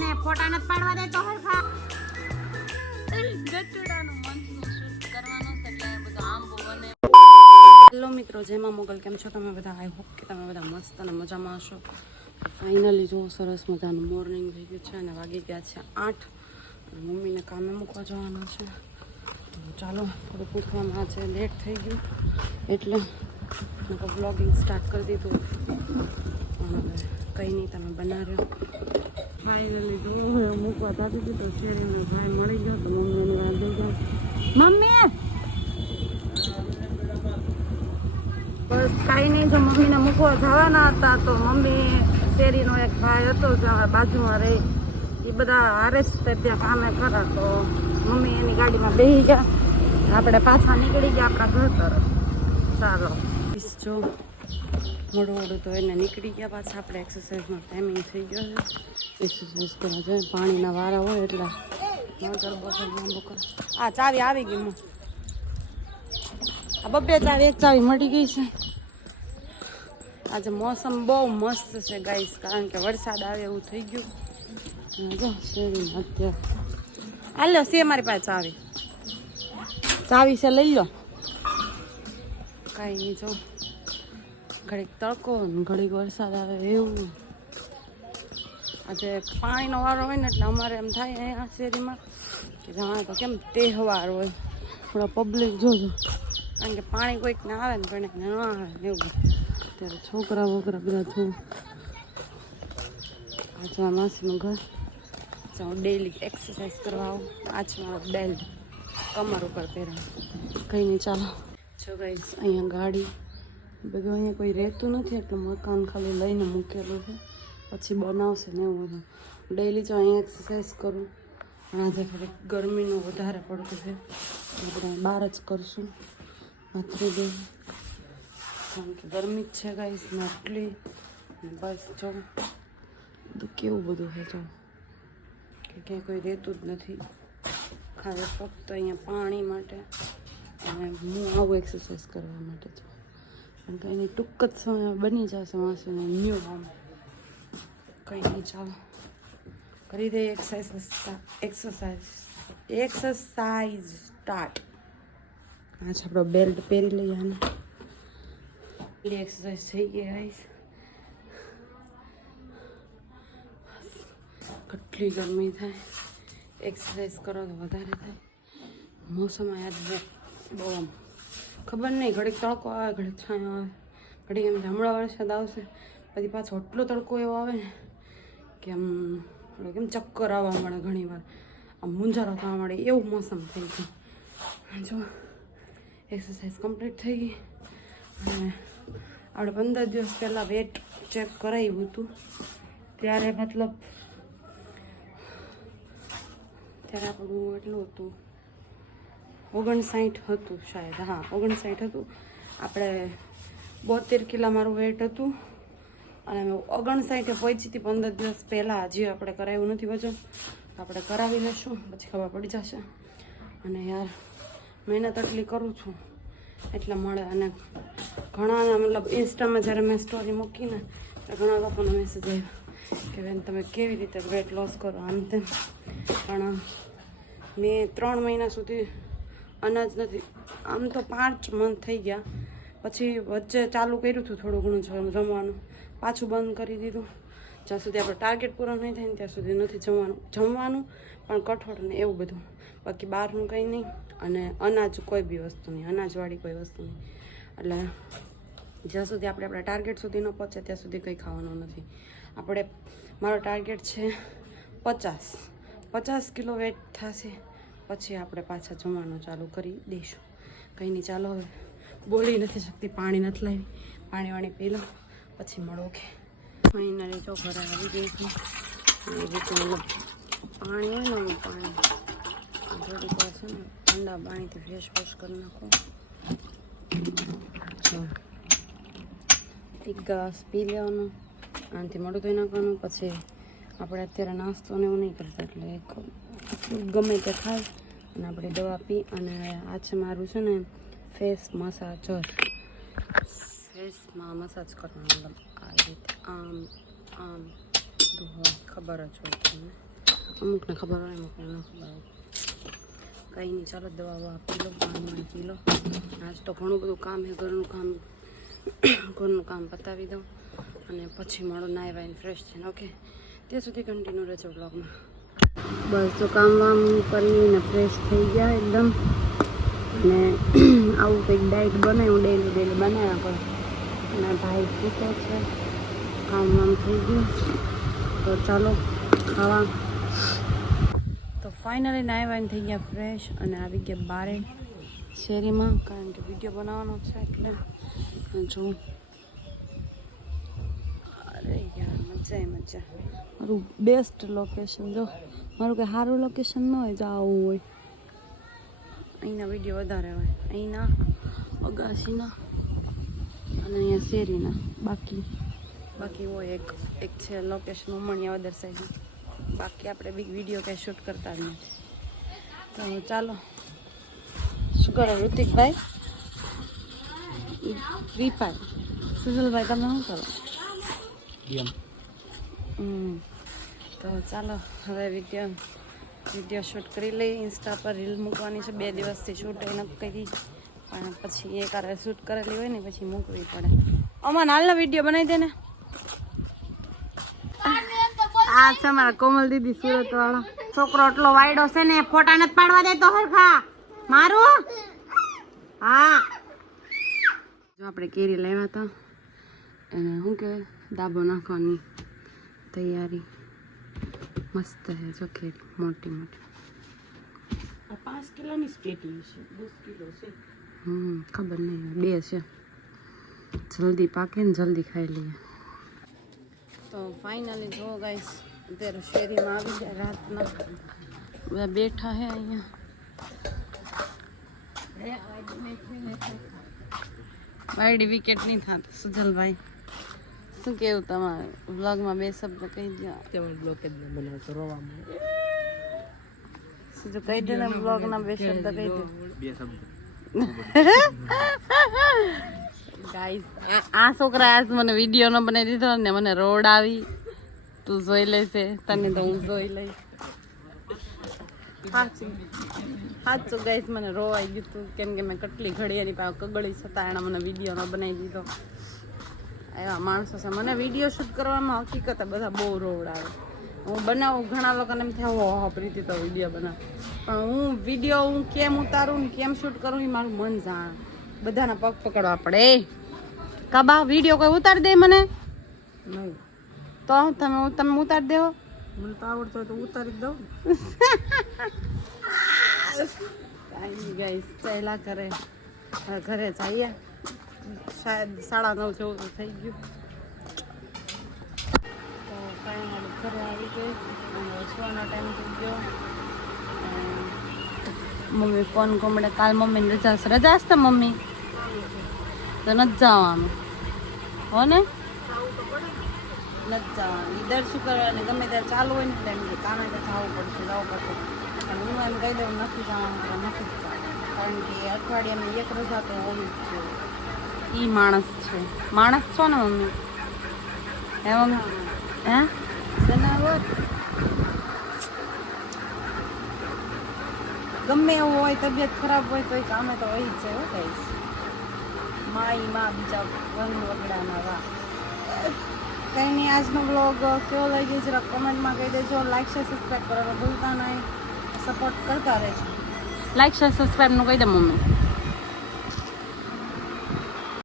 ને ફોટા નથી પાડવા દે તો હરખા ગટડાનું મંચનું શૂટ કરવાનું છે એટલે બધું આંબો બને. હેલો મિત્રો, જેમાં મોગલ કેમ છો તમે બધા? આઈ હોપ કે તમે બધા મસ્ત અને મજામાં હશો. ફાઇનલી જો સરસ મજાનું મોર્નિંગ થઈ ગયું છે અને વાગી ગયા છે 8. મમ્મીને કામે મૂકવા જવાના છે. ચાલો થોડુંક ઉઠવામાં આજે લેટ થઈ ગયું એટલે મેં બ્લોગિંગ સ્ટાર્ટ કરી દીધું. હવે કંઈ નહીં, તમે બનાવ્યો. ફાઇનલી જો મૂકવા તાતી હતી તો શેરીનો ભાઈ મળી ગયો તો મમ્મીની વાત થઈ ગયો. મમ્મી બસ કાંઈ નહીં, જો મમ્મીને મૂકવા જવાના હતા તો મમ્મી શેરીનો એક ભાઈ હતો જ્યાં બાજુમાં રહી એ બધા હારે જ ત્યાં કામે ખરા તો મમ્મી એની ગાડીમાં બેસી ગયા. આપણે પાછા નીકળી ગયા આપણા ઘર તરફ. ચાલો જો મોડું મોડું તો એને નીકળી ગયા પાછા. આપણે એક્સરસાઇઝનો ટાઈમિંગ થઈ ગયો છે. એક્સરસાઇઝ કરવા જોઈએ, પાણીના વારા હોય એટલે લાંબો કરો. આ ચાવી આવી ગઈ. આ બબ્બે ચાવી, એક ચાવી મળી ગઈ છે. આજે મોસમ બહુ મસ્ત છે ગાઈસ, કારણ કે વરસાદ આવે એવું થઈ ગયું. જો શેરીમાં અત્યારે હાલો છે મારી પાસે ચાવી છે, લઈ લો. કાંઈ નહીં, જો ઘડીક તડકો ને ઘડીક વરસાદ આવે એવું. આજે પાણીનો વારો હોય ને એટલે અમારે એમ થાય અહીંયા શેરીમાં કે જાણે તો કેમ તહેવાર હોય. થોડા પબ્લિક જોજો, કારણ કે પાણી કોઈકને આવે ને પણ ન આવે ને એવું. અત્યારે છોકરા વોકરા બધા જો આજે આ માસીનું ઘર. હું ડેઈલી એક્સરસાઇઝ કરવા આવું. આ છે મારો બેલ્ટ, કમર ઉપર પહેરાવ. કંઈ નહીં, ચાલો. જો ગાઈસ અહીંયા ગાડી બધું અહીંયા કોઈ રહેતું નથી એટલે મકાન ખાલી લઈને મૂકેલું છે, પછી બનાવશે ને એવું બધું. ડેઈલી જો અહીંયા એક્સરસાઇઝ કરું. આજે થોડીક ગરમીનું વધારે પડતું છે બધા બહાર જ કરશું. આથરી દે કારણ કે ગરમી જ છે ગાઈસ ને આટલી. બસ જો બધું કેવું બધું છે, જો કે ક્યાંય કોઈ રહેતું જ નથી. ખાલી ફક્ત અહીંયા પાણી માટે અને હું આવું એક્સરસાઇઝ કરવા માટે છું. કારણ કે એની ટૂંક જ સમય બની જશે માસીને ન્યૂ હોમ. કંઈ નહીં, ચાલો કરી દઈએ એક્સરસાઇઝ સ્ટાર્ટ. આ છે આપણો બેલ્ટ, પહેરી લઈએ આને. એટલી એક્સરસાઇઝ થઈ ગઈ ગાઈસ. કેટલી ગરમી થાય, એક્સરસાઇઝ કરો તો વધારે થાય. મોસમ આજ બહુ આમ ખબર નહીં, ઘડીક તડકો આવે, ઘડીક છાંયો આવે, ઘડીક એમ હમણાં વરસાદ આવશે, પછી પાછો એટલો તડકો એવો આવે ને કે આમ કેમ ચક્કર આવવા મળે, ઘણી વાર આમ મૂંઝારો થવા મળે એવું મોસમ થઈ ગયું. જો એક્સરસાઇઝ કમ્પ્લીટ થઈ ગઈ. અને આપણે 15 દિવસ પહેલાં વેટ ચેક કરાવ્યું હતું ત્યારે મતલબ ત્યારે આપણું એટલું હતું 59 હતું શાયદ. હા 59 હતું. આપણે 72 કિલો મારું વેટ હતું અને મેં 59 પહોંચી હતી 15 દિવસ પહેલાં. હજી આપણે કરાવ્યું નથી વજન, તો આપણે કરાવી લઈશું પછી ખબર પડી જશે. અને યાર મહેનત એટલી કરું છું એટલે મળે. અને ઘણા મતલબ ઇન્સ્ટામાં જ્યારે મેં સ્ટોરી મૂકીને તો ઘણા લોકોનો મેસેજ આવ્યો કે બેન તમે કેવી રીતે વેટ લોસ કરો આમ તેમ. પણ મેં 3 મહિના સુધી અનાજ નથી, આમ તો 5 મંથ થઈ ગયા. પછી વચ્ચે ચાલુ કર્યું હતું થોડું ઘણું જમવાનું, પાછું બંધ કરી દીધું. જ્યાં સુધી આપણો ટાર્ગેટ પૂરો નહીં થાય ને ત્યાં સુધી નથી જમવાનું પણ કઠોળ ને એવું બધું. બાકી બહારનું કંઈ નહીં અને અનાજ કોઈ બી વસ્તુ નહીં, અનાજવાળી કોઈ વસ્તુ નહીં. એટલે જ્યાં સુધી આપણે આપણા ટાર્ગેટ સુધી ન પહોંચે ત્યાં સુધી કંઈ ખાવાનું નથી. મારો ટાર્ગેટ છે 50 કિલો વેટ થશે પછી આપણે પાછા જમવાનું ચાલુ કરી દઈશું. કંઈ નહીં, ચાલો હવે બોલી નથી શકતી, પાણી નથી લાવી, પાણી પી લો પછી મળો. કે ફાઇનલી જો ઘરે આવી ગઈ છું. એ રીતે મતલબ પાણી હોય ને પાણી થોડીક વાર છે ને ઠંડા પાણીથી ફેસ વોશ કરી નાખો. એક ગ્લાસ પી લેવાનું, આનાથી મોઢું ધોઈ નાખવાનું. પછી આપણે અત્યારે નાસ્તો ને એવું નહીં કરતા એટલે ગમે તે ખાય અને આપણે દવા પી. અને આ છે મારું છે ને ફેસ મસાજર. ફેસમાં મસાજ કરવાનું મતલબ આ રીતે આમ બધું હોય, ખબર જ હોય તમને. અમુકને ખબર હોય અમુકને ન ખબર હોય. કંઈ નહીં, ચાલો દવાઓ આપી લો, પાણી પી લો. આજ તો ઘણું બધું કામ છે, ઘરનું કામ પતાવી દઉં અને પછી મારું નાઈ વાઈને ફ્રેશ થઈને. ઓકે, ત્યાં સુધી કન્ટિન્યુ રહેજો બ્લોગમાં. બસ તો કામ વામ કરીને ફ્રેશ થઈ ગયા એકદમ. અને આવું કંઈક ડાયટ બનાવ્યું, ડેલી બનાવ્યા કર. અને ભાઈ સૂતો છે, કામ વામ થઈ ગયું. તો ચાલો ખાવા. તો ફાઇનલી નાઈ વાઈને થઈ ગયા ફ્રેશ અને આવી ગયા બારે શેરીમાં, કારણ કે વિડીયો બનાવવાનો છે એટલે. જો અરે યાર મજા મારું બેસ્ટ લોકેશન. જો મારું કંઈ સારું લોકેશન ન હોય, જો આવું હોય. અહીંના વિડીયો વધારે હોય, અહીંના અગાસીના અને અહીંયા શેરીના. બાકી હોય એક છે લોકેશન ઉમણિયા અદર સાઈડ. બાકી આપણે બિગ વિડીયો કંઈ શૂટ કરતા જ નથી. તો ચાલો, શું કરો ઋતિકભાઈ? રીપાઈ સુજલભાઈ, તમે શું કરો? તો ચાલો હવે વિડીયો શૂટ કરી લઈએ. ઇન્સ્ટા પર રીલ મૂકવાની છે. 2 દિવસથી શૂટ એ નથી કરી, પણ પછી એક વાર શૂટ કરેલી હોય ને પછી મૂકવી પડે. અમાર હાલનો વિડીયો બનાવી દે ને. આ છે મારા કોમલ દીદી, સુરત વાળા. છોકરો એટલો વાયડો છે ને, ફોટા નથી પાડવા દેતો હરખા. મારું હા. જો આપણે કેરી લેવા હતા એને શું કહેવાય, દાબો નાખવાની તૈયારી. મસ્ત છે જો કેરી, મોટી 5 કિલોની પેટી છે, 10 કિલો છે. ખબર નહીં, 2 છે. જલ્દી પાકે ને જલ્દી ખાઈ લઈએ. તો ફાઇનલી જો ગાઈસ, અત્યારે શેરીમાં આવી ગયા રાતના. બધા બેઠા હે અહીંયા. વાયડી વિકેટ નહીં થતા. સુજલભાઈ શું કેવું તમારે વ્લોગમાં 2 શબ્દ કહી દો. સુજો કહી દે ને, વ્લોગના 2 શબ્દ કહી દે. ગાઈસ આ છોકરા આજ મને વિડીયો નો બનાવી દીધો ને મને રોડ આવી. તું જોઈ લેશે, તને તો હું જોઈ લઈશ. સાચું ગાઈસ, મને રોવાઈ ગયું હતું, કેમ કે મેં કેટલી ઘડી એની પાસે કગળી છતાં એણે મને વિડીયો નો બનાવી દીધો. એવા માણસો છે. મને વિડીયો શૂટ કરવામાં હકીકત બધા બહુ રોડ આવે. હું બનાવું, ઘણા લોકોને એમ થાય હો પ્રીતિ તો વિડીયો બનાવ, પણ હું વિડીયો કેમ ઉતારું ને કેમ શૂટ કરું એ મારું મન જાણે. બધાના પગ પકડવા પડે. કાબા વિડીયો કોઈ ઉતારી દે મને નહીં તો તમે ઉતારી દેવો. મને તો આવડતો હોય તો ઉતારી દઉં. કાંઈ નહીં ગાઈસ, ચાલ્યા કરે. હવે ઘરે જઈએ, શાયદ 9:30 જેવું તો થઈ ગયું. તો ફાઇનલી ઘરે આવી ગઈ અને સુવાનો ટાઈમ થઈ ગયો. મમ્મી ફોન કોમડે, કાલ મમ્મીને રજા હશે તો મમ્મી તો નથી જવાનું હો ને, નથી જવાનું. દર શું કરવાનું, ગમે ત્યારે ચાલુ હોય ને એટલે એમ કે કામે તો જવું પડશે. પણ હું એમ કહી દઉં નથી જવાનું તો નથી જ જવાનું, કારણ કે અઠવાડિયામાં 1 રજા તો હોવી જ જોઈએ. એ માણસ છે. માણસ છો ને મમ્મી? હે મમ્મી? હે જનાવર ગમે એવું હોય, તબિયત ખરાબ હોય તો કામે તો હોય જ છે. હો કહીશ માં બીજા વન વગડાના વા. કંઈ નહીં, આજનો બ્લોગ કેવો લાગ્યો જરા કોમેન્ટમાં કહી દેજો. લાઈક શેર સબસ્ક્રાઈબ કરવાનું ભૂલતા નહીં. સપોર્ટ કરતા રહેજો. લાઈક શેર સબસ્ક્રાઈબનું કહી દે મમ્મી.